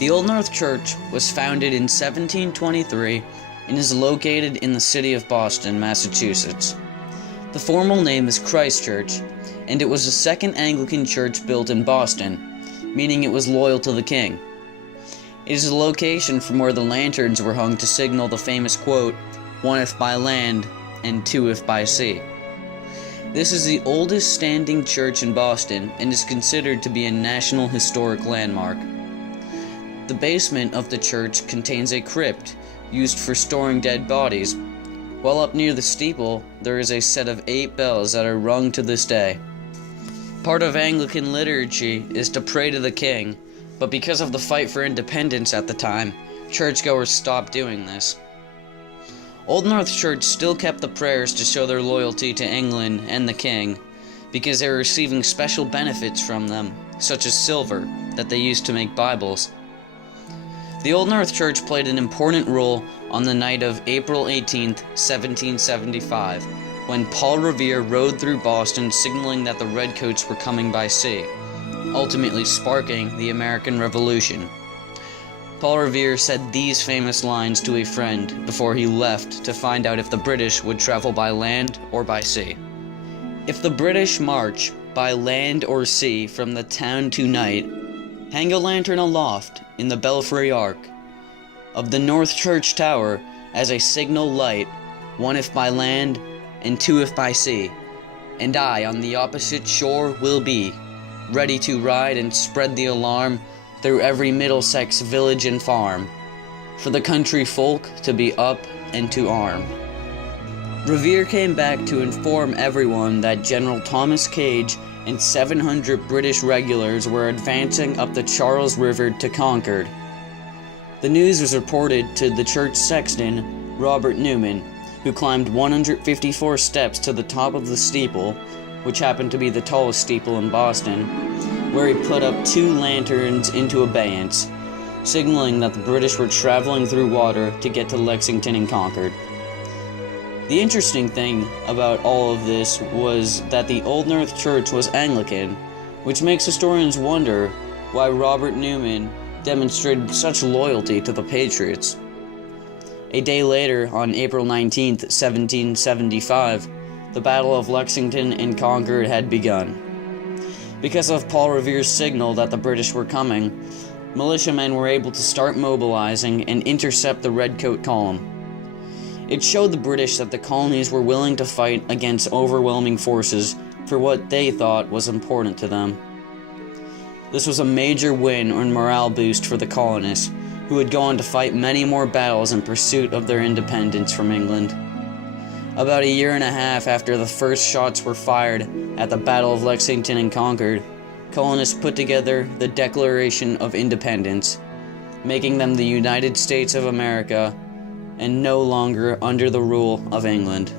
The Old North Church was founded in 1723 and is located in the city of Boston, Massachusetts. The formal name is Christ Church, and it was the second Anglican church built in Boston, meaning it was loyal to the king. It is the location from where the lanterns were hung to signal the famous quote, "One if by land, and two if by sea." This is the oldest standing church in Boston and is considered to be a National Historic Landmark. The basement of the church contains a crypt used for storing dead bodies, while up near the steeple there is a set of 8 bells that are rung to this day. Part of Anglican liturgy is to pray to the king, but because of the fight for independence at the time, churchgoers stopped doing this. Old North Church still kept the prayers to show their loyalty to England and the king, because they were receiving special benefits from them, such as silver, that they used to make Bibles. The Old North Church played an important role on the night of April 18th, 1775, when Paul Revere rode through Boston signaling that the Redcoats were coming by sea, ultimately sparking the American Revolution. Paul Revere said these famous lines to a friend before he left to find out if the British would travel by land or by sea. "If the British march by land or sea from the town tonight, hang a lantern aloft in the belfry arch of the North Church Tower as a signal light, one if by land and two if by sea, and I on the opposite shore will be, ready to ride and spread the alarm through every Middlesex village and farm, for the country folk to be up and to arm." Revere came back to inform everyone that General Thomas Gage and 700 British regulars were advancing up the Charles River to Concord. The news was reported to the church sexton, Robert Newman, who climbed 154 steps to the top of the steeple, which happened to be the tallest steeple in Boston, where he put up 2 lanterns into abeyance, signaling that the British were traveling through water to get to Lexington and Concord. The interesting thing about all of this was that the Old North Church was Anglican, which makes historians wonder why Robert Newman demonstrated such loyalty to the Patriots. A day later, on April 19th, 1775, the Battle of Lexington and Concord had begun. Because of Paul Revere's signal that the British were coming, militiamen were able to start mobilizing and intercept the Redcoat column. It showed the British that the colonies were willing to fight against overwhelming forces for what they thought was important to them. This was a major win and morale boost for the colonists, who would go on to fight many more battles in pursuit of their independence from England. About a year and a half after the first shots were fired at the Battle of Lexington and Concord, colonists put together the Declaration of Independence, making them the United States of America and no longer under the rule of England.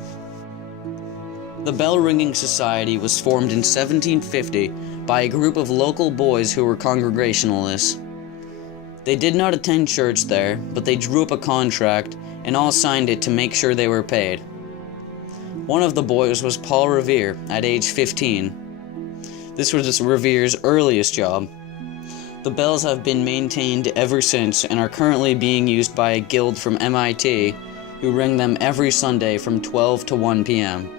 The Bell Ringing Society was formed in 1750 by a group of local boys who were Congregationalists. They did not attend church there, but they drew up a contract and all signed it to make sure they were paid. One of the boys was Paul Revere at age 15. This was Revere's earliest job. The bells have been maintained ever since and are currently being used by a guild from MIT, who ring them every Sunday from 12 to 1 p.m.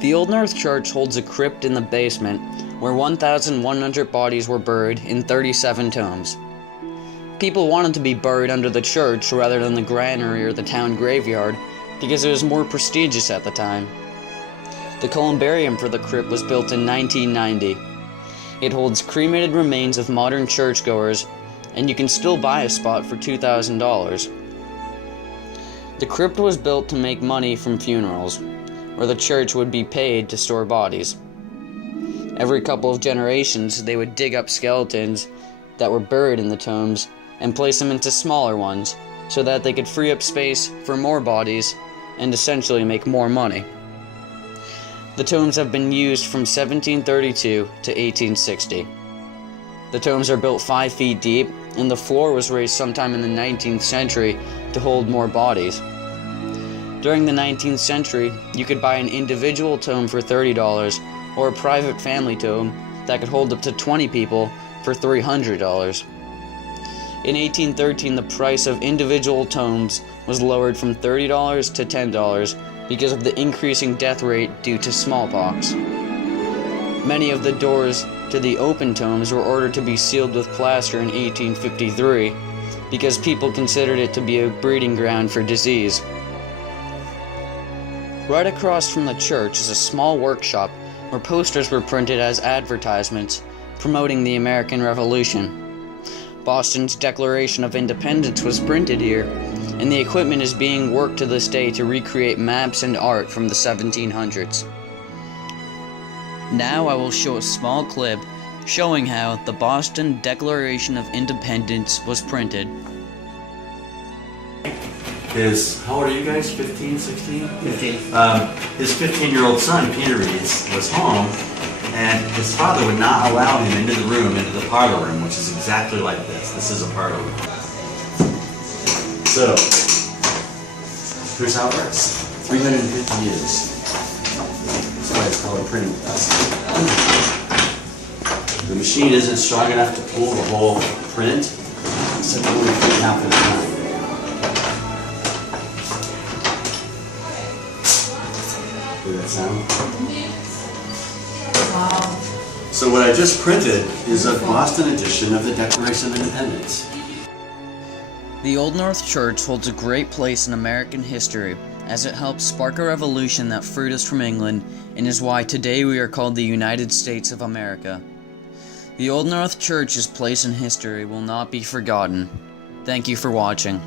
The Old North Church holds a crypt in the basement where 1,100 bodies were buried in 37 tombs. People wanted to be buried under the church rather than the granary or the town graveyard because it was more prestigious at the time. The columbarium for the crypt was built in 1990. It holds cremated remains of modern churchgoers, and you can still buy a spot for $2,000. The crypt was built to make money from funerals, where the church would be paid to store bodies. Every couple of generations, they would dig up skeletons that were buried in the tombs and place them into smaller ones, so that they could free up space for more bodies and essentially make more money. The tombs have been used from 1732 to 1860. The tombs are built 5 feet deep, and the floor was raised sometime in the 19th century to hold more bodies. During the 19th century, you could buy an individual tomb for $30, or a private family tomb that could hold up to 20 people for $300. In 1813, the price of individual tomes was lowered from $30 to $10 because of the increasing death rate due to smallpox. Many of the doors to the open tomes were ordered to be sealed with plaster in 1853 because people considered it to be a breeding ground for disease. Right across from the church is a small workshop where posters were printed as advertisements promoting the American Revolution. Boston's Declaration of Independence was printed here, and the equipment is being worked to this day to recreate maps and art from the 1700s. Now I will show a small clip showing how the Boston Declaration of Independence was printed. How old are you guys? 15, 16? 15. His 15-year-old son, Peter Reeds, was home, and his father would not allow him into the room, into the parlor room, which is exactly like this. This is a parlor room. So, here's how it works. 350 years. That's why it's called a printing press. The machine isn't strong enough to pull the whole print, so it only puts half of the time. Hear that sound? Wow. So what I just printed is a Boston edition of the Declaration of Independence. The Old North Church holds a great place in American history, as it helped spark a revolution that freed us from England, and is why today we are called the United States of America. The Old North Church's place in history will not be forgotten. Thank you for watching.